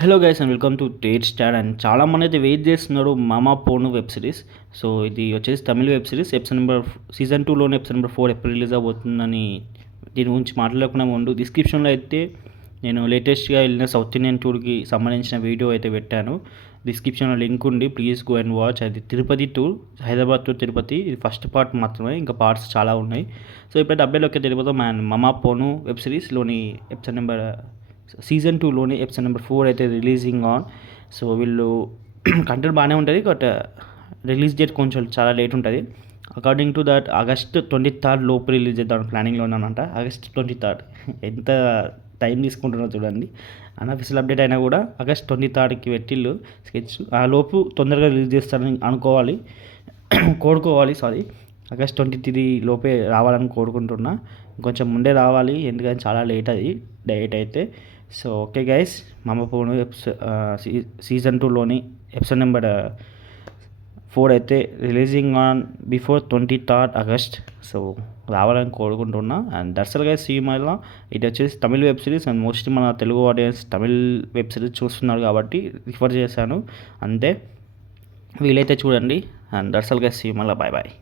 Hello guys and welcome to Tate star. And చాలామంది అయితే wait చేస్తున్నారు మామా పోను వెబ్ సిరీస్. సో ఇది వచ్చేసి తమిళ వెబ్ సిరీస్. సీజన్ 2లోనే ఎపిసోడ్ నెంబర్ 4 ఎప్పుడు రిలీజ్ అవబోతుందని దీని గురించి మాట్లాడకుండా ముందు డిస్క్రిప్షన్లో అయితే నేను లేటెస్ట్గా వెళ్ళిన సౌత్ ఇండియన్ టూర్కి సంబంధించిన వీడియో అయితే పెట్టాను. డిస్క్రిప్షన్లో లింక్ ఉంది, ప్లీజ్ గో అండ్ వాచ్. అది తిరుపతి టూర్, హైదరాబాద్ టు తిరుపతి. ఇది ఫస్ట్ పార్ట్ మాత్రమే, ఇంకా పార్ట్స్ చాలా ఉన్నాయి. సో ఇప్పుడైతే అప్డేట్లోకి తెలియపోతాం. అండ్ మామా పోను వెబ్ సిరీస్లోని ఎపిసోడ్ నెంబర్ సీజన్ 2లోని ఎపిసోడ్ నెంబర్ 4 అయితే రిలీజింగ్ ఆన్. సో వీళ్ళు కంటెంట్ బాగానే ఉంటుంది, బట్ రిలీజ్ డేట్ కొంచెం చాలా లేట్ ఉంటుంది. అకార్డింగ్ టు దట్ ఆగస్ట్ 23 లోపు రిలీజ్ చేద్దాం ప్లానింగ్లో ఉన్నానంట. ఆగస్ట్ 23 ఎంత టైం తీసుకుంటున్నారో చూడండి. అన్అఫీషియల్ అప్డేట్ అయినా కూడా ఆగస్ట్ 23కి పెట్టిళ్ళు స్కెచ్. ఆ లోపు తొందరగా రిలీజ్ చేస్తారని కోరుకోవాలి. ఆగస్ట్ 23 లోపే రావాలని కోరుకుంటున్నా. కొంచెం ముందే రావాలి, ఎందుకంటే చాలా లేట్ అది డేట్ అయితే. సో ఓకే గైస్, మామా పోను సీజన్ 2లోని ఎపిసోడ్ నెంబర్ 4 అయితే releasing on before 23 August. So రావాలని కోరుకుంటున్నా. And that's all guys, see మళ్ళీ. ఇది వచ్చేసి తమిళ వెబ్ సిరీస్ అండ్ మోస్ట్లీ మన Telugu audience Tamil web series చూస్తున్నారు కాబట్టి రిఫర్ చేశాను అంతే. వీలైతే చూడండి. And that's all guys, see మళ్ళీ. Bye bye.